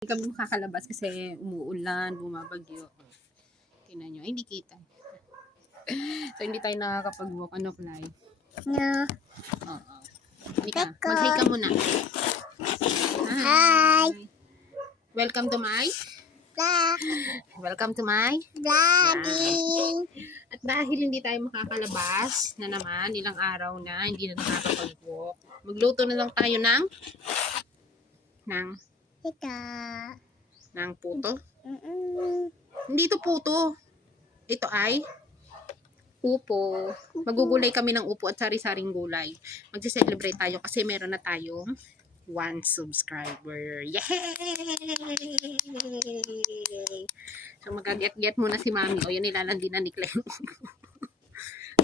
Hindi kami makakalabas kasi umuulan, bumabagyo. Tingnan nyo. Ay, hindi kita. So, hindi tayo nakakapag-walk on live. No. Oo. Hindi ka. Mag-hi ka muna. Hi. Welcome to my... Vlog. Welcome to my... Vlogging. At dahil hindi tayo makakalabas na naman, ilang araw na, hindi na nakakapag-walk. Magluto na lang tayo ng Ika. puto. Hindi ito puto. Ito ay upo. Magugulay kami ng upo at sari-saring gulay. Magse-celebrate tayo kasi meron na tayong 1 subscriber. Yay! So mag-get muna si Mami. O yan, nilalandi na ni Clem.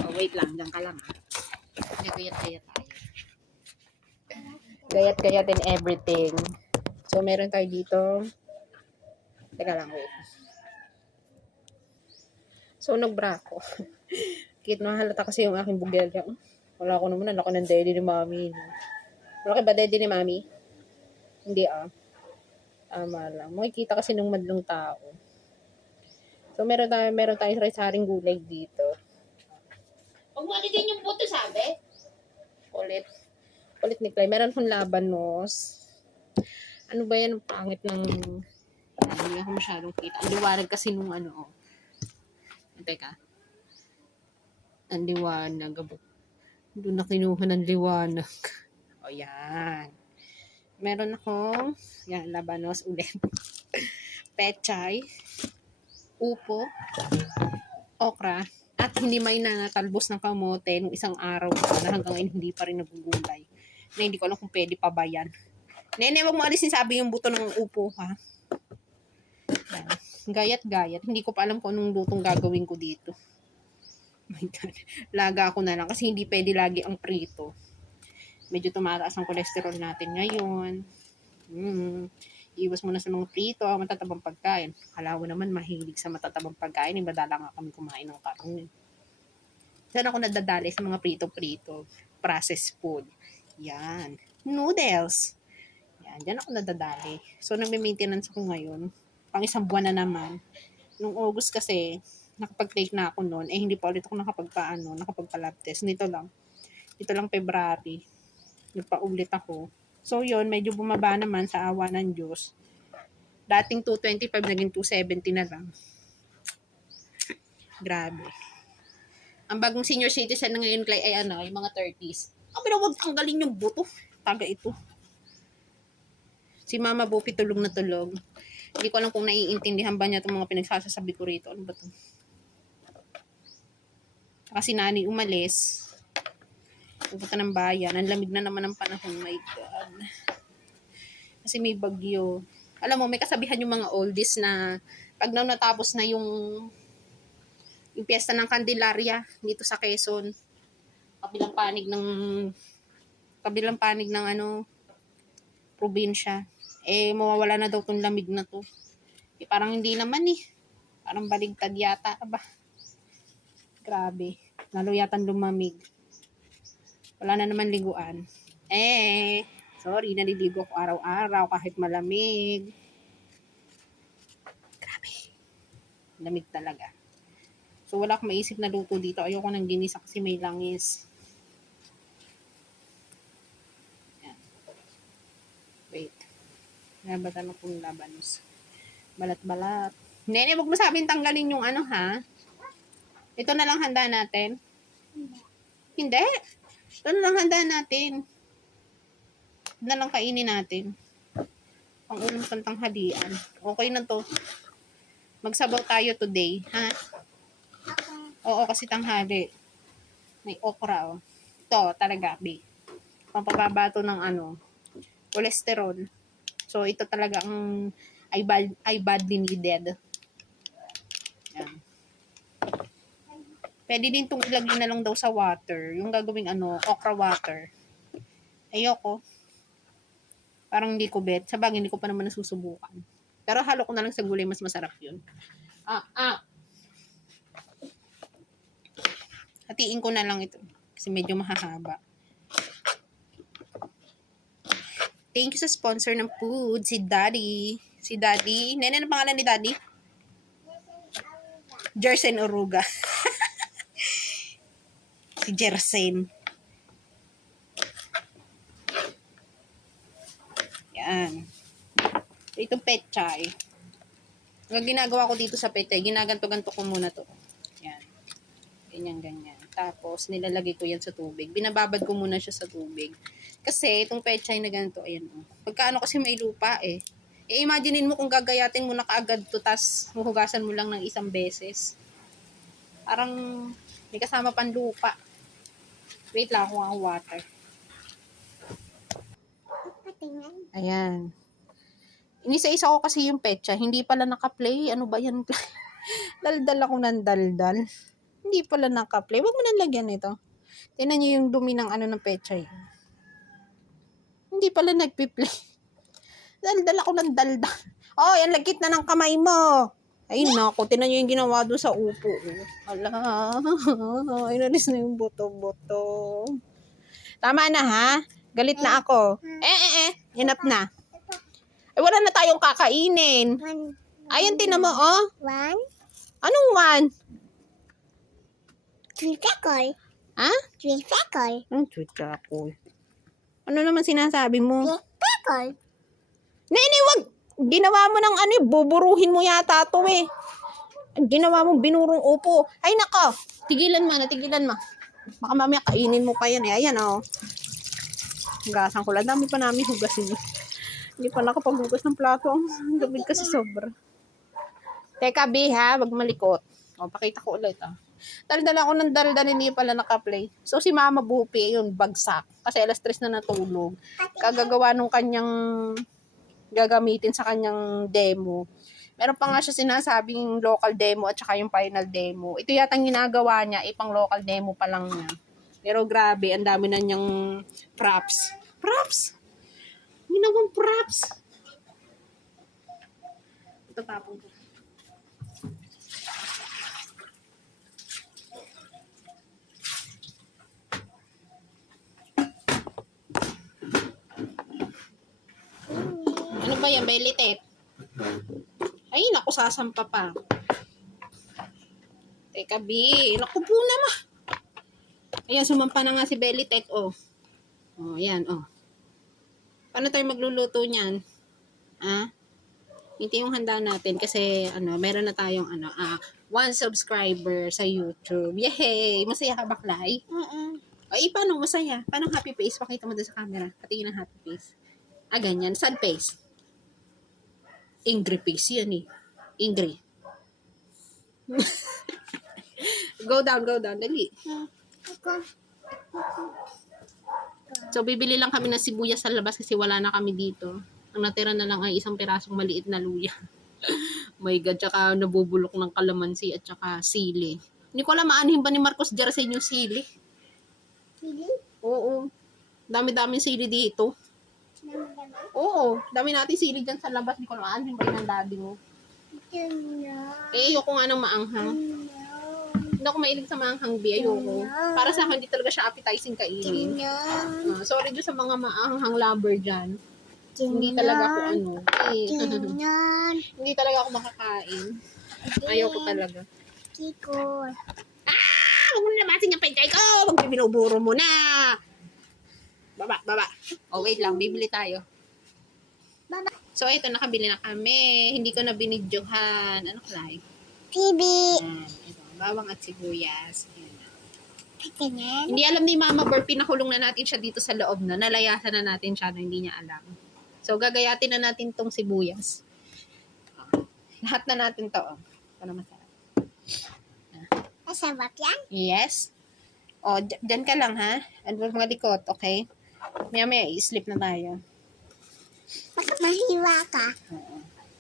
Oh, wait lang. Diyan ka lang. Gayat-gayat tayo. Gayat-gayat and everything. So meron tayo dito. Teka lang, wait. So nagbra ako. Kit mahalata kasi yung aking bugelya. Wala ko naman, anak ko ng daddy ni Mami. Malaki ba daddy ni Mami? Hindi Tama lang. Makikita kasi ng madlong tao. So meron tayo sari-saring gulay dito. Huwag mo din yung puto, sabi? Ulit ni Clay. Meron kong labanos. Ano ba yan? Ang pangit ng... Hindi ako masyadong kita. Ang liwanag kasi nung ano. Teka. Ang liwanag. Doon na kinuha ng liwanag. O yan. Meron akong yan, labanos ulit. Pechay. Upo. Okra. At hindi may natalbos ng kamote nung isang araw na hanggang ngayon hindi pa rin nagugulay. Na hindi ko alam kung pwede pa ba yan. Nene, wag mo alisin sabi yung buto ng upo, ha? Yan. Gayat-gayat. Hindi ko pa alam kung anong lutong gagawin ko dito. My God. Laga ako na lang kasi hindi pwede lagi ang prito. Medyo tumataas ang cholesterol natin ngayon. Iwas muna sa mga prito, matatabang pagkain. Kala ko naman mahilig sa matatabang pagkain. Ibadala nga kami kumain ng karong. Saan ako nadadali sa mga prito-prito? Processed food. Yan. Noodles. Yan. Diyan ako nadadali. So, nagme-maintenance ako ngayon. Pang isang buwan na naman. Nung August kasi, nakapag-take na ako noon. Hindi pa ulit ako nakapagpa-lab test. Dito lang February. Nagpa-ulit ako. So, yun, medyo bumaba naman sa awa ng Diyos. Dating 225, naging 270 na lang. Grabe. Ang bagong senior citizen na ngayon, Clay, ay yung mga 30s. Pero wag tanggalin yung buto. Taga ito. Si Mama Bupi tulog na tulog. Hindi ko alam kung naiintindihan ba niya itong mga pinagsasasabi ko rito. Ano ba ito? Kasi Nani umalis. Pupunta ng bayan. Ang lamig na naman ng panahon. My God. Kasi may bagyo. Alam mo, may kasabihan yung mga oldies na pag natapos na yung piyesta ng Candelaria dito sa Quezon, kabilang panig ng probinsya, mawawala na daw tong lamig na to. Parang hindi naman Parang baligtad yata. Aba. Grabe. Lalo yata lumamig. Wala na naman liguan. Sorry, naliligo ko araw-araw kahit malamig. Grabe. Lamig talaga. So, wala akong maisip na luto dito. Ayoko nang ginisa kasi may langis. Yan. Wait. Nabatan akong labanos. Balat-balat. Nene, wag mo sabing tanggalin yung ha? Ito na lang handa natin. Hindi. Ito na lang handa natin. Ito na lang kainin natin. Ang ulam ng tanghalian. Okay na to. Magsabaw tayo today, ha? Oo, kasi tanghali. May okra, Ito, talaga, pampababa to ng cholesterol. So, ito talaga ang I badly needed. Yan. Pwede din itong ilagay na lang daw sa water. Yung gagawing okra water. Ayoko. Parang hindi ko bet. Sa bagay, hindi ko pa naman nasusubukan. Pero halo ko na lang sa gulay, mas masarap yun. Hatiin ko na lang ito. Kasi medyo mahahaba. Thank you sa sponsor ng food, si Daddy. Si Daddy. Nene, ano pangalan ni Daddy? Jersen Oruga. Si Jersen. Yan. Itong pechay. Ang ginagawa ko dito sa pechay, ginaganto-ganto ko muna to. Yan. Ganyan. Tapos, nilalagay ko yan sa tubig. Binababad ko muna siya sa tubig. Kasi, itong pechay na ganito, ayan o. Pagkaano kasi may lupa eh. Imaginein mo kung gagayatin mo na kaagad to, tas huhugasan mo lang ng isang beses. Parang, may kasama pang lupa. Wait lang, ako ang water. Ayan. Inisa-isa ko kasi yung pecha. Hindi pala naka-play. Ano ba yan? Daldal ako ng daldal. Hindi pala naka-play. Huwag mo nang lagyan ito. Tingnan nyo yung dumi ng ano ng pecha. Hindi pala nagpi-play. Daldal ako ng daldal. Oh, yan lagkit na ng kamay mo. Ay, naku. Tingnan nyo yung ginawa doon sa upo. Ala. Inalis na yung buto-buto. Tama na ha? Galit na ako. Hinap na. Ay, wala na tayong kakainin. Ayan, tinan mo, oh. One, Anong one? tricycle, Ha? tricycle, Anong chuchako? Ano naman sinasabi mo? tricycle. Nene, wag! Ginawa mo ng ano, buburuhin mo yata to eh. Ginawa mo binurong upo. Ay, nako. Tigilan mo. Baka mamaya kainin mo pa yan eh. Ayan, oh. Hugasan ko lang. Dami pa namin hugasin. Hindi pa nakapaghugas ng plato. Ang gamit kasi sobra. Teka, B ha. Wag malikot. O, pakita ko ulit ah. Daldal ako ng daldal, hindi pala naka-play. So, si Mama Bupi, yun, bagsak. Kasi alas 3 na natulog. Kagagawa nung kanyang gagamitin sa kanyang demo. Meron pa nga siya sinasabing local demo at saka yung final demo. Ito yatang ginagawa niya, ipang local demo pa lang niya. Pero grabe, ang dami na niyang props. Props! Ginawang props! Ito tapong ko. Ano ba yan? Belly tape? Ay, naku, sasampa pa. Teka, B. Naku po naman. Ayan, sumampa na nga si Belly tape, oh. Oh, ayan, oh. Paano tayo magluluto niyan? Ah? Hindi yung handa natin kasi, meron na tayong, 1 subscriber sa YouTube. Yay! Masaya ka, Baklay? Ay, paano masaya? Paano happy face? Pakita mo doon sa camera. Patingin ng happy face. Ah, ganyan. Sad face. Angry face yan eh. Angry. Go down. Dali. So, bibili lang kami ng sibuyas sa labas kasi wala na kami dito. Ang natira na lang ay isang pirasong maliit na luya. My God, tsaka nabubulok ng kalamansi at tsaka sili. Hindi ko alam, maanihin ba ni Marcos Jarsen yung sili? Sili? Oo. Dami-daming sili dito. Oo. Dami natin sili dyan sa labas. Hindi ko alam, maanihin ba yung ng daddy mo? Ayoko nga ng maanghang. Hindi ako mahilig sa maanghang, B. Ayoko. Para sa akin, hindi talaga siya appetizing kainin. Sorry dyan sa mga maanghang lover dyan. Hindi talaga ako hindi talaga ako makakain. Ayoko talaga. Kiko. Huwag mo na namasin yung penchay ko! Huwag mo binuburo mo na! Baba. Oh, wait lang. Bibili tayo. Baba. So, ito. Nakabili na kami. Hindi ko na binidyohan. Ano klay? Pibi. Ito. Bawang at sibuyas. Ayan. Ganyan. Hindi alam ni Mama Bird, pinakulong na natin siya dito sa loob na. Nalayasan na natin siya na hindi niya alam. So, gagayatin na natin tong sibuyas. Lahat na natin to. Para masarap. Masarap yan? Yes. O, dyan ka lang ha. And huwag mga likot, okay? Maya i-sleep na tayo. Baka mahiwa ka.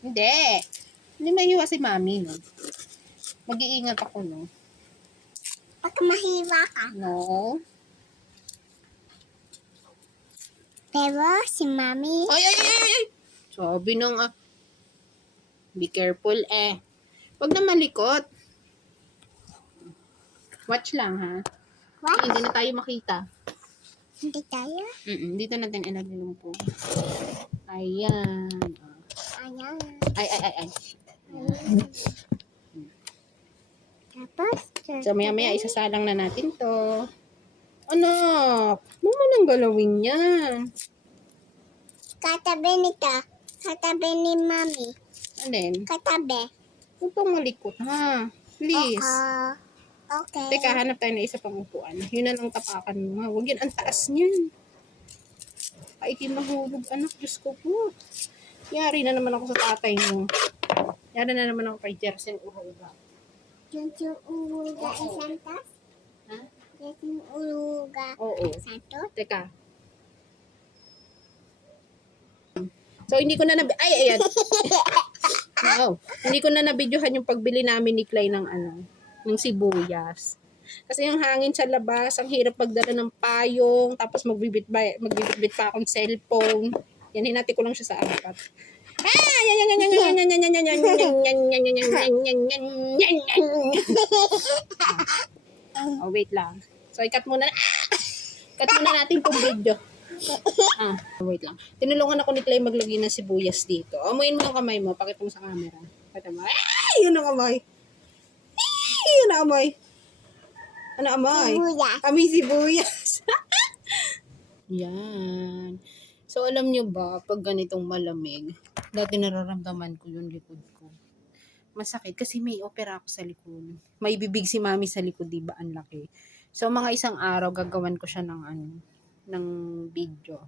Hindi. Hindi mahiwa si Mami, no? Mag-iingat ako, no? Baka mahiwa ka. No. Pero si Mami. Ay! Sabi nung, be careful, eh. Huwag na malikot. Watch lang, ha? What? Hindi na tayo makita. Hindi tayo? Dito natin ilagay yung po. Ayan. Ayan. Ay. Tapos, So, maya-maya, isasalang na natin to. Anak, mo nang galawin yan. katabi nito. Katabi ni Mami. Alin? Katabi. Huwag pang malikot, ha? Please. Okay. Teka, hanap tayo na isa pang upuan. Yun na lang tapakan mo, ha? Huwag yan, ang taas niyan. Ay, mahulog, anak. Diyos ko po. Yari na naman ako sa tatay mo. Yari na naman ako kay Jersen Uruga. Yung uluga ay Santos? Ha? Yung uluga Oo. Santos? Teka. So, hindi ko na ay, ayan. Wow. Hindi ko na nabidyohan yung pagbili namin ni Clay ng ng sibuyas. Kasi yung hangin sa labas, ang hirap magdala ng payong, tapos magbibit pa akong cellphone. Yan, hinati ko lang siya sa apat. Oh, wait lang. So, ikat muna. Cut muna natin itong video. Wait lang. Tinulungan ako ni Clay maglagay ng sibuyas dito. Amuin mo ang kamay mo. Pakita mo sa camera. Pakita mo. Ay! Yun ang kamay. Ay! Yun ang kamay. Ano amay? Sibuyas. Kami sibuyas. Yan. So, alam nyo ba, pag ganitong malamig, dati nararamdaman ko yung likod ko. Masakit kasi may opera ako sa likod. May bibig si mami sa likod, diba? Ang laki. So, mga isang araw, gagawan ko siya ng video.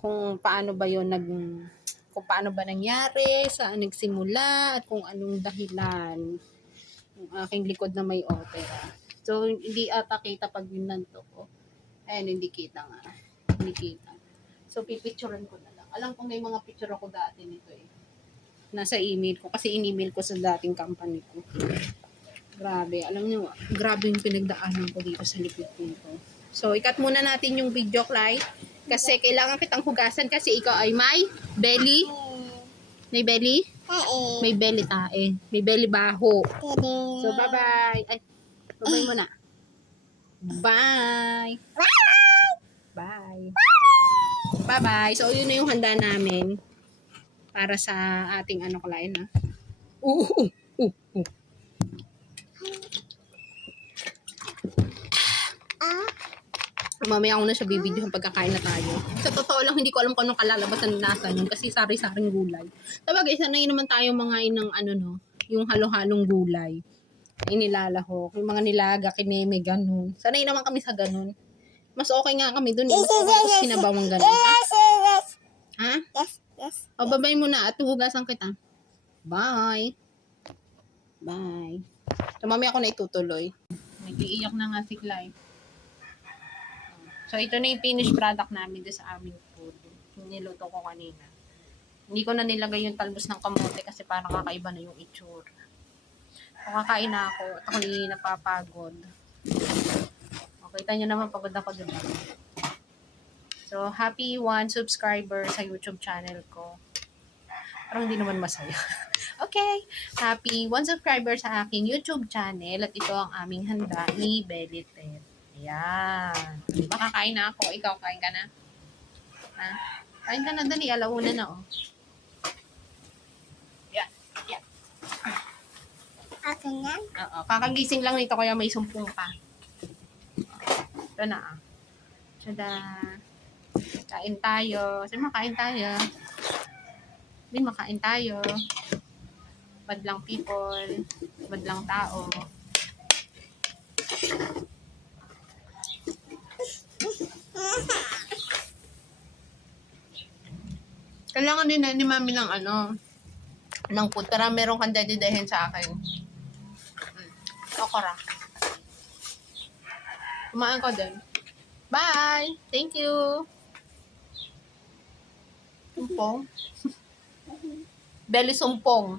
Kung paano ba yun kung paano ba nangyari, saan nagsimula, at kung anong dahilan ng aking likod na may opera. So, hindi ata kita pag binanto ko. Ayan, hindi kita nga. Hindi kita. So, pipicturean ko na lang. Alam ko may mga picture ako dati nito eh. Nasa email ko. Kasi in-email ko sa dating company ko. Grabe. Alam niyo, grabe yung pinagdaanan ko dito sa likod ko. So, ikat muna natin yung video, Clay. Kasi kailangan kitang hugasan kasi ikaw ay may belly. May belly? May belly tae. May belly baho. So, bye-bye. Ay, bye-bye muna. Bye. Bye. Bye-bye. So, yun na yung handa namin para sa ating Clay, na. Mamaya ako na siya bibidyo yung pagkakain na tayo. Sa totoo lang, hindi ko alam kung anong kalalabasan ng lasa nun kasi sari-saring gulay. Sabagay, sanay naman tayo mga inang yung halo-halong gulay. Inilalahok, yung mga nilaga, kineme, ganun. Sanay naman kami sa ganun. Mas okay nga kami dun. Mas okay ako sinabawang ganun. Ha? Yes. O, babay mo na at hugasan kita. Bye. Bye. So, mamaya ako na itutuloy. Nag-iiyak na nga si Clive. So, ito na yung finished product namin doon sa aming food. Yung niluto ko kanina. Hindi ko na nilagay yung talbos ng kamote kasi parang kakaiba na yung itsura. So, kakain na ako at ako'y napapagod. Kita nyo naman, pagod ako, diba? So, happy 1 subscriber sa YouTube channel ko. Parang hindi naman masaya. Okay. Happy 1 subscriber sa aking YouTube channel at ito ang aming handa ni Belly Ted. Ayan. Diba, kakain na ako. Ikaw, kain ka na? Ha? Kain ka na, dali. Alauna na, oh. Yeah. Akin yan? Oo. Kakagising lang nito kaya may sumpong pa. Ito na, ah. Tada. Kain tayo. Sige, makain tayo. Din, makain tayo. Badlang people. Badlang tao. Kailangan din ni mami ng ng food. Para meron kang dedidahin sa akin. Okra. Kumain ko din. Bye! Thank you! Sumpong. Belly sumpong.